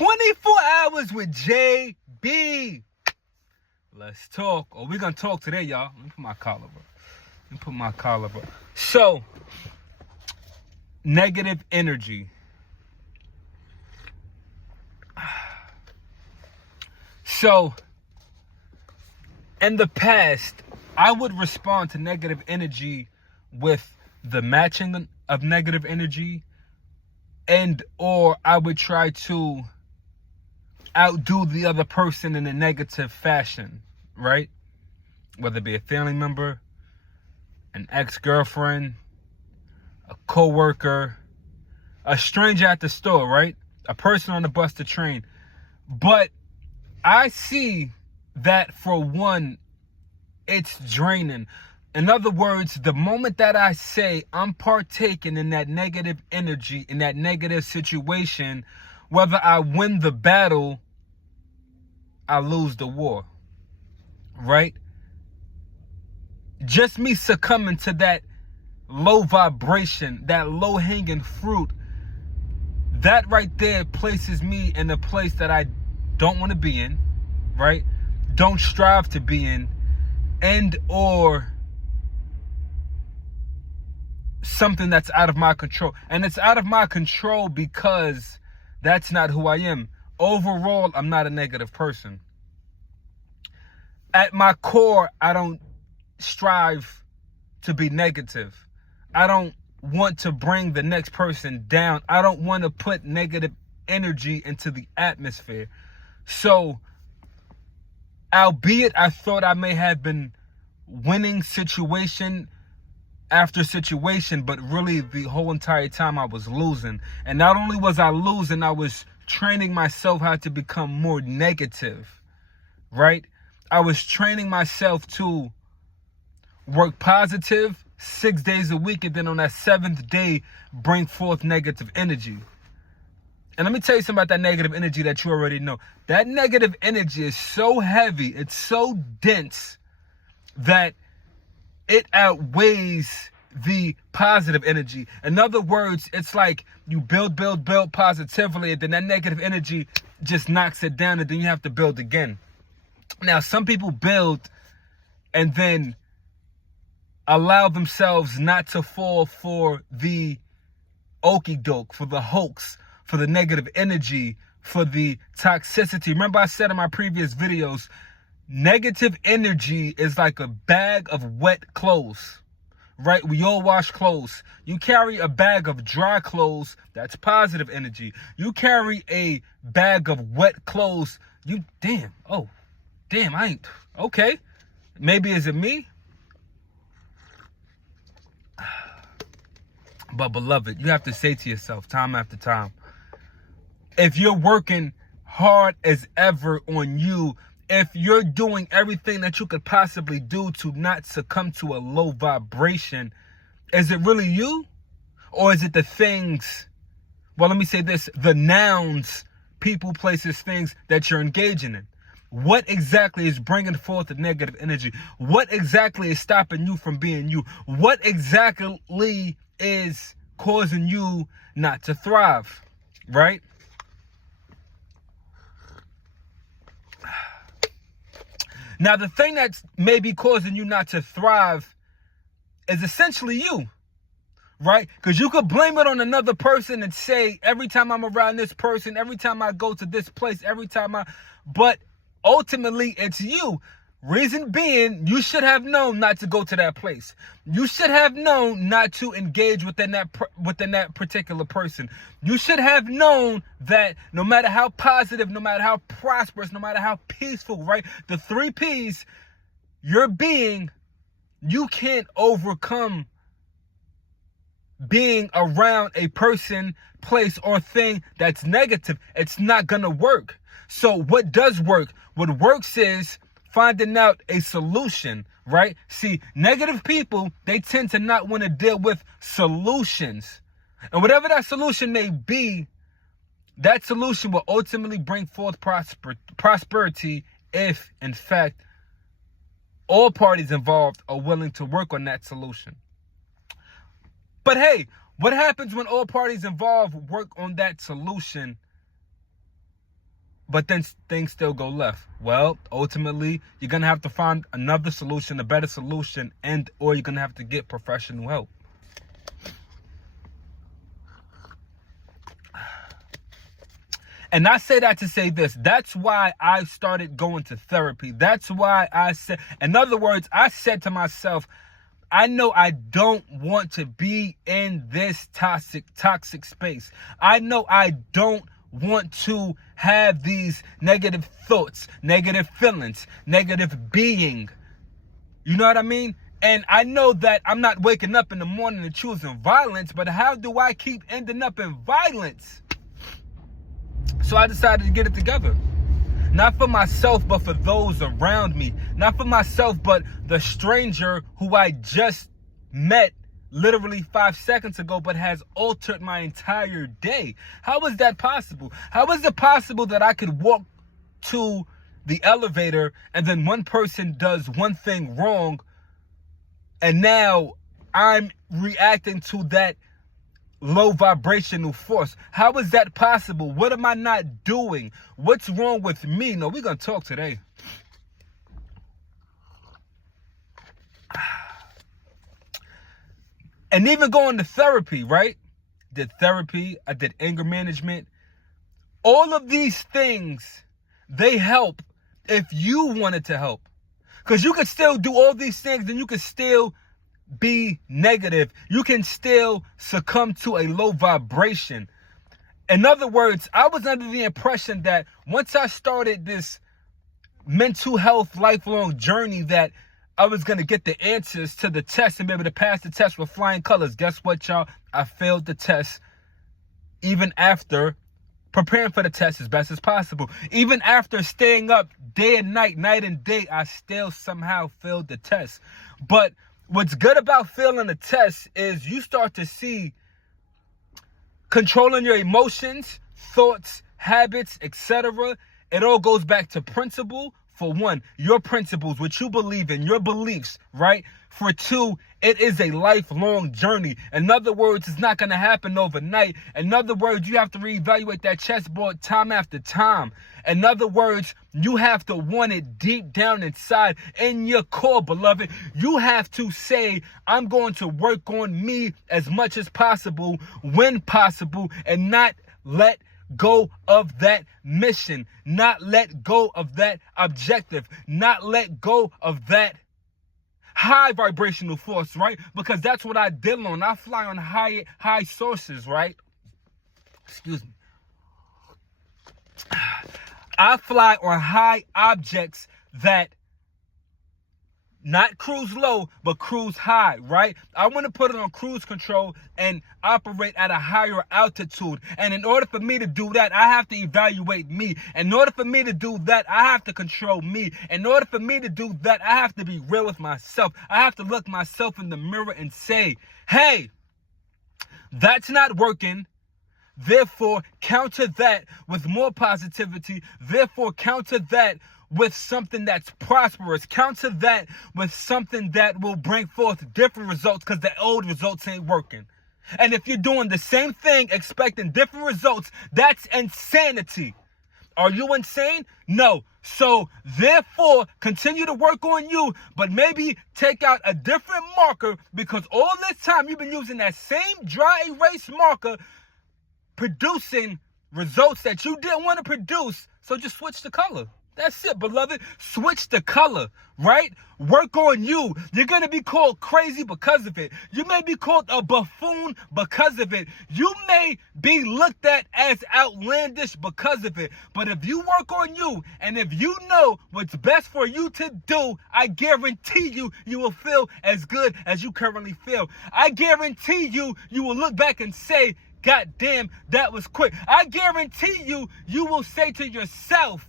24 hours with JB. Let's talk. Oh, we're going to talk today, y'all. Let me put my collar up. So, negative energy. So, in the past, I would respond to negative energy with the matching of negative energy, and or I would try to outdo the other person in a negative fashion, right? Whether it be a family member, an ex-girlfriend, a co-worker, a stranger at the store, right? A person on the bus, the train. But I see that, for one, it's draining. In other words, the moment that I say I'm partaking in that negative energy, in that negative situation, whether I win the battle, I lose the war, right? Just me succumbing to that low vibration, that low hanging fruit, that right there places me in a place that I don't want to be in, right? Don't strive to be in, and or something that's out of my control. And it's out of my control because that's not who I am. Overall, I'm not a negative person. At my core, I don't strive to be negative. I don't want to bring the next person down. I don't want to put negative energy into the atmosphere. So, albeit I thought I may have been winning situation after situation, but really the whole entire time I was losing. And not only was I losing, I was training myself how to become more negative, right? I was training myself to work positive 6 days a week, and then on that 7th day, bring forth negative energy. And let me tell you something about that negative energy that you already know. That negative energy is so heavy, it's so dense, that it outweighs the positive energy. In other words, it's like you build positively, and then that negative energy just knocks it down, and then you have to build again. Now, some people build and then allow themselves not to fall for the okie doke, for the hoax, for the negative energy, for the toxicity. Remember I said in my previous videos, negative energy is like a bag of wet clothes, right? We all wash clothes. You carry a bag of dry clothes, that's positive energy. You carry a bag of wet clothes, okay. Maybe is it me? But beloved, you have to say to yourself time after time, if you're working hard as ever on you, if you're doing everything that you could possibly do to not succumb to a low vibration, is it really you? Or is it the things, well, let me say this, the nouns, people, places, things that you're engaging in? What exactly is bringing forth the negative energy? What exactly is stopping you from being you? What exactly is causing you not to thrive, right? Now, the thing that's maybe causing you not to thrive is essentially you, right? Because you could blame it on another person and say, every time I'm around this person, every time I go to this place, but ultimately it's you. Reason being, you should have known not to go to that place. You should have known not to engage within that particular person. You should have known that no matter how positive, no matter how prosperous, no matter how peaceful, right? The 3 P's, your being, you can't overcome being around a person, place, or thing that's negative. It's not gonna work. So what does work? What works is finding out a solution, right? See, negative people, they tend to not want to deal with solutions. And whatever that solution may be, that solution will ultimately bring forth prosperity if, in fact, all parties involved are willing to work on that solution. But hey, what happens when all parties involved work on that solution but then things still go left. Well, ultimately, you're going to have to find another solution, a better solution, or you're going to have to get professional help. And I say that to say this. That's why I started going to therapy. That's why I said, in other words, I said to myself, I know I don't want to be in this toxic space. I know I don't want to have these negative thoughts, negative feelings, negative being. You know what I mean? And I know that I'm not waking up in the morning and choosing violence, but how do I keep ending up in violence? So I decided to get it together. Not for myself, but for those around me. Not for myself, but the stranger who I just met literally 5 seconds ago, but has altered my entire day. How is that possible? How is it possible that I could walk to the elevator and then one person does one thing wrong and now I'm reacting to that low vibrational force? How is that possible? What am I not doing? What's wrong with me? No, we're going to talk today. And even going to therapy, right? Did therapy, I did anger management. All of these things, they help if you wanted to help. Because you can still do all these things and you can still be negative. You can still succumb to a low vibration. In other words, I was under the impression that once I started this mental health lifelong journey that I was going to get the answers to the test and be able to pass the test with flying colors. Guess what, y'all? I failed the test even after preparing for the test as best as possible. Even after staying up day and night and day, I still somehow failed the test. But what's good about failing the test is you start to see controlling your emotions, thoughts, habits, etc. It all goes back to principle. For one, your principles, what you believe in, your beliefs, right? For two, it is a lifelong journey. In other words, it's not going to happen overnight. In other words, you have to reevaluate that chessboard time after time. In other words, you have to want it deep down inside in your core, beloved. You have to say, I'm going to work on me as much as possible, when possible, and not let go of that mission, not let go of that objective, not let go of that high vibrational force, right? Because that's what I deal on. I fly on high sources, right? Excuse me. I fly on high objects that not cruise low, but cruise high, right? I want to put it on cruise control and operate at a higher altitude. And in order for me to do that, I have to evaluate me. In order for me to do that, I have to control me. In order for me to do that, I have to be real with myself. I have to look myself in the mirror and say, hey, that's not working. Therefore, counter that with more positivity. Therefore, counter that with something that's prosperous. Counter that with something that will bring forth different results, because the old results ain't working. And if you're doing the same thing, expecting different results, that's insanity. Are you insane? No. So therefore, continue to work on you, but maybe take out a different marker, because all this time you've been using that same dry erase marker, producing results that you didn't want to produce. So just switch the color. That's it, beloved. Switch the color, right? Work on you. You're going to be called crazy because of it. You may be called a buffoon because of it. You may be looked at as outlandish because of it. But if you work on you, and if you know what's best for you to do, I guarantee you, you will feel as good as you currently feel. I guarantee you, you will look back and say, God damn, that was quick. I guarantee you, you will say to yourself,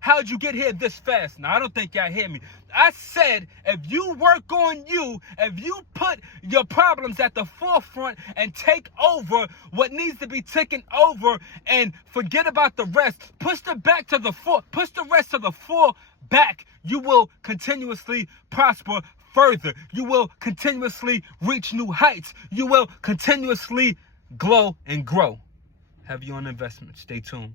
how'd you get here this fast? Now, I don't think y'all hear me. I said, if you work on you, if you put your problems at the forefront and take over what needs to be taken over and forget about the rest, push the rest to the fore back, you will continuously prosper further. You will continuously reach new heights. You will continuously glow and grow. Have you on investment. Stay tuned.